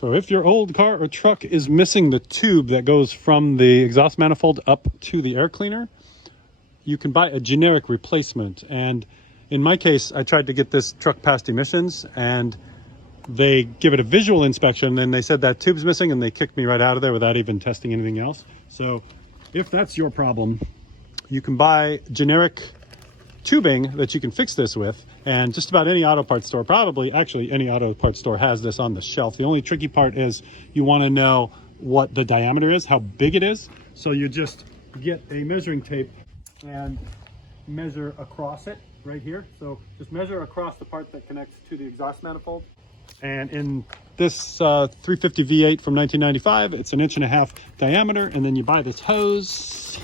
So if your old car or truck is missing the tube that goes from the exhaust manifold up to the air cleaner, you can buy a generic replacement. And in my case, I tried to get this truck past emissions, and they give it a visual inspection and they said that tube's missing, and they kicked me right out of there without even testing anything else. So if that's your problem, you can buy generic tubing that you can fix this with, and just about any auto parts store, probably actually any auto parts store, has this on the shelf. The only tricky part is you want to know what the diameter is, how big it is. So you just get a measuring tape and measure across it right here. So just measure across the part that connects to the exhaust manifold. And in this 350 V8 from 1995, it's 1.5 inch diameter. And then you buy this hose,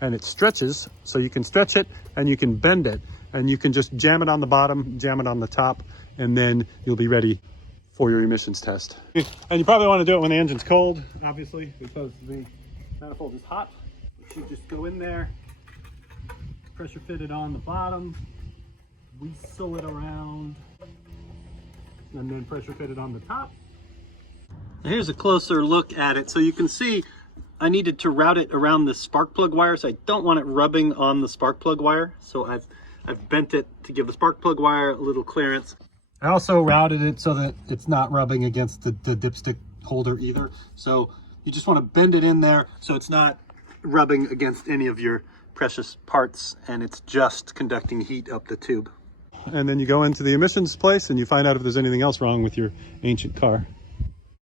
and it stretches, so you can stretch it and you can bend it, and you can just jam it on the bottom, jam it on the top, and then you'll be ready for your emissions test. And you probably want to do it when the engine's cold, obviously, because the manifold is hot. You just go in there, pressure fit it on the bottom, whistle it around, and then pressure fit it on the top. Here's a closer look at it. So you can see I needed to route it around the spark plug wire, so I don't want it rubbing on the spark plug wire. So I've bent it to give the spark plug wire a little clearance. I also routed it so that it's not rubbing against the dipstick holder either. So you just want to bend it in there so it's not rubbing against any of your precious parts, and it's just conducting heat up the tube. And then you go into the emissions place and you find out if there's anything else wrong with your ancient car.